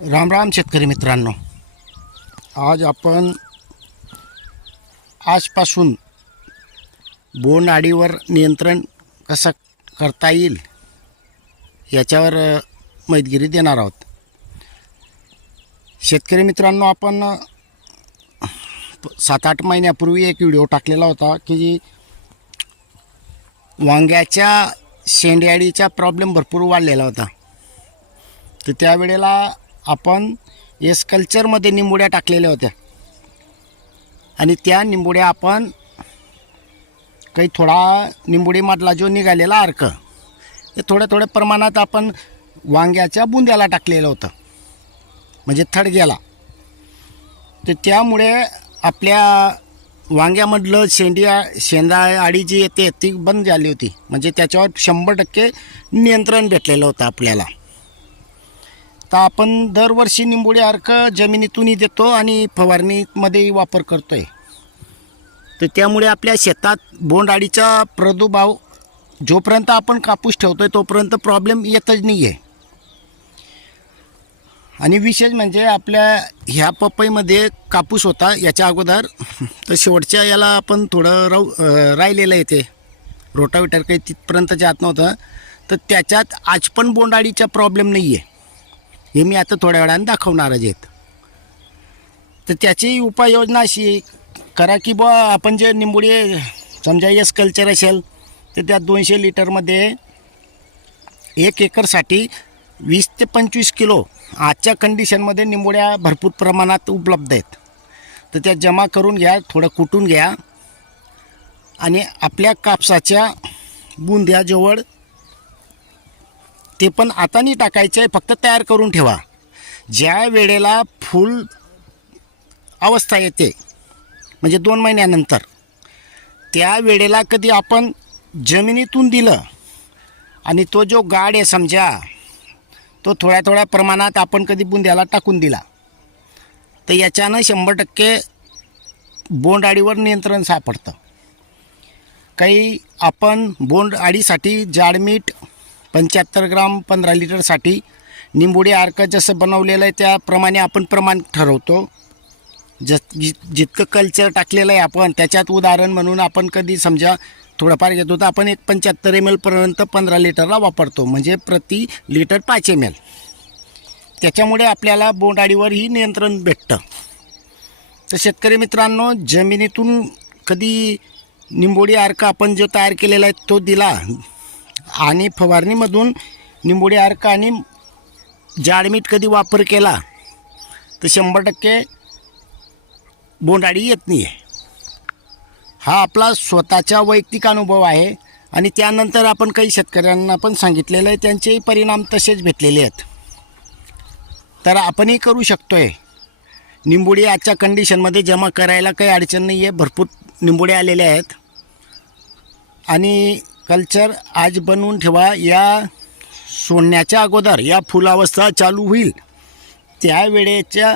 राम राम शेतकरी मित्रांनो. आज आपण आजपासून बोंडअळीवर नियंत्रण कसं करता येईल याच्यावर माहितगिरी देणार आहोत. शेतकरी मित्रांनो आपण सात आठ महिन्यापूर्वी एक व्हिडिओ टाकलेला होता की जी वांग्याच्या शेंड्याळीचा प्रॉब्लेम भरपूर वाढलेला होता. तर त्यावेळेला आपण एस कल्चरमध्ये निंबुड्या टाकलेल्या होत्या. आणि त्या निंबुड्या आपण काही थोडा निंबुडीमधला जो निघालेला अर्क ते थोड्या थोड्या प्रमाणात आपण वांग्याच्या बुंद्याला टाकलेलं होतं. म्हणजे थडग्याला. तर त्यामुळे आपल्या वांग्यामधलं शेंडिया शेंदा आडी जी येते ती बंद झाली होती. म्हणजे त्याच्यावर शंभर टक्के नियंत्रण भेटलेलं होतं आपल्याला. तर आपण दरवर्षी निंबोळी अर्क जमिनीतूनही देतो आणि फवारणीमध्येही वापर करतो आहे तर त्यामुळे आपल्या शेतात बोंडाळीचा प्रादुर्भाव जोपर्यंत आपण कापूस ठेवतो आहे तोपर्यंत प्रॉब्लेम येतच नाही आहे आणि विशेष म्हणजे आपल्या ह्या पपईमध्ये कापूस होता याच्या अगोदर. तर शेवटच्या याला आपण थोडं राव राहिलेलं येते रोटावेटर काही तिथपर्यंत जात नव्हतं. तर त्याच्यात आज पण बोंडाळीचा प्रॉब्लेम नाही आहे हे मी आता थोड्या वेळाने दाखवणारच आहेत. तर त्याची उपाययोजना अशी करा की बुवा आपण जे निंबुडी समजा एस कल्चर असेल तर त्या दोनशे लिटरमध्ये एक एकरसाठी वीस ते पंचवीस किलो आजच्या कंडिशनमध्ये निंबोड्या भरपूर प्रमाणात उपलब्ध आहेत. तर त्या जमा करून घ्या थोडं कुटून घ्या. आणि आपल्या कापसाच्या बुंद्याजवळ ते पण आता नाही टाकायचं आहे फक्त तयार करून ठेवा. ज्या वेळेला फुल अवस्था येते म्हणजे दोन महिन्यानंतर त्या वेळेला कधी आपण जमिनीतून दिलं आणि तो जो गाड आहे समजा तो थोड्या थोड्या प्रमाणात आपण कधी बुंद्याला टाकून दिला तर याच्यानं शंभर टक्के बोंडअळीवर नियंत्रण सापडतं. काही आपण बोंडअळीसाठी जाडमीठ पंच्याहत्तर ग्राम पंधरा लिटरसाठी निंबोडी अर्क जसं बनवलेलं आहे त्याप्रमाणे आपण प्रमाण ठरवतो. ज जि जितकं कल्चर टाकलेलं आहे आपण त्याच्यात उदाहरण म्हणून आपण कधी समजा थोडंफार घेतो तर आपण एक पंच्याहत्तर एम एलपर्यंत पंधरा लिटरला वापरतो म्हणजे प्रति लिटर पाच एम एल त्याच्यामुळे आपल्याला बोंडाळीवरही नियंत्रण भेटतं. तर शेतकरी मित्रांनो जमिनीतून कधी निंबोडी अर्क आपण जो तयार केलेला आहे तो दिला. आणि फवारणीमधून निंबोडी अर्क आणि जाडमीठ कधी वापर केला तर शंभर टक्के बोंडाळी येत नाही आहे हा आपला स्वतःचा वैयक्तिक अनुभव आहे आणि त्यानंतर आपण काही शेतकऱ्यांना पण सांगितलेलं आहे त्यांचेही परिणाम तसेच भेटलेले आहेत. तर आपणही करू शकतो आहे निंबोडी आजच्या कंडिशनमध्ये जमा करायला काही अडचण नाही आहे भरपूर निंबोडे आलेल्या आहेत. आणि कल्चर आज बनवून ठेवा. या सोडण्याच्या अगोदर या फुलावस्था चालू होईल. त्यावेळेच्या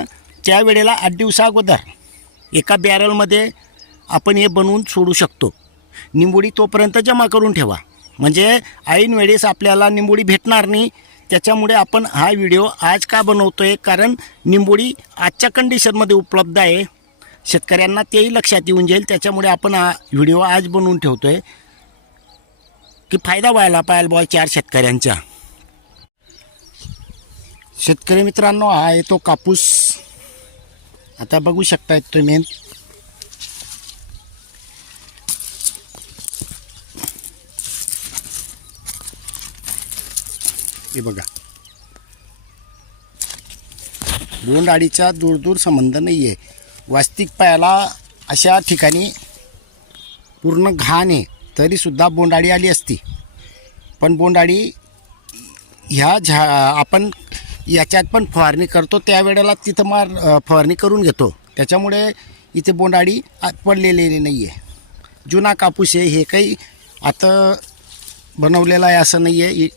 त्यावेळेला आठ दिवसा अगोदर एका बॅरलमध्ये आपण हे बनवून सोडू शकतो. निंबोडी तोपर्यंत जमा करून ठेवा. म्हणजे ऐन वेळेस आपल्याला निंबोडी भेटणार नाही. त्याच्यामुळे आपण हा व्हिडिओ आज का बनवतो आहे कारण निंबोडी आजच्या कंडिशनमध्ये उपलब्ध आहे. शेतकऱ्यांना तेही लक्षात येऊन जाईल. त्याच्यामुळे आपण हा व्हिडिओ आज बनवून ठेवतो आहे की फायदा व्हायला पाहिजे बॉय चार शेतकऱ्यांचा. शेतकरी मित्रांनो हा आहे तो कापूस. आता बघू शकताय तुम्ही. हे बघा. बोंडआळीचा दूर दूर संबंध नाही आहे वास्तविक पायाला अशा ठिकाणी पूर्ण घाण आहे. तरीसुद्धा बोंडाळी आली असती. पण बोंडाळी ह्या झा आपण याच्यात पण फवारणी करतो त्यावेळेला तिथं मार फवारणी करून घेतो. त्याच्यामुळे इथे बोंडाळी पडलेली नाही आहे जुना कापूस आहे हे काही आता बनवलेला आहे असं नाही आहे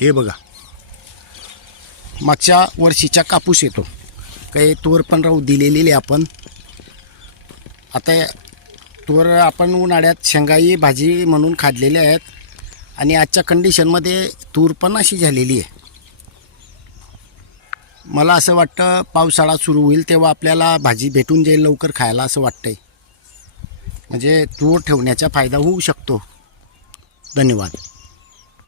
हे बघा. मागच्या वर्षीचा कापूस येतो. काही तोर पण राहू दिलेली आहे आपण. आता तोर आपण उन्हाळ्यात शेंगाई भाजी म्हणून खाल्लेल्या आहेत. आणि आजच्या कंडिशनमध्ये तूर पण अशी झालेली आहे. मला असं वाटतं पावसाळा सुरू होईल तेव्हा आपल्याला भाजी भेटून जाईल लवकर खायला असं वाटतंय. म्हणजे तूर ठेवण्याचा फायदा होऊ शकतो. धन्यवाद.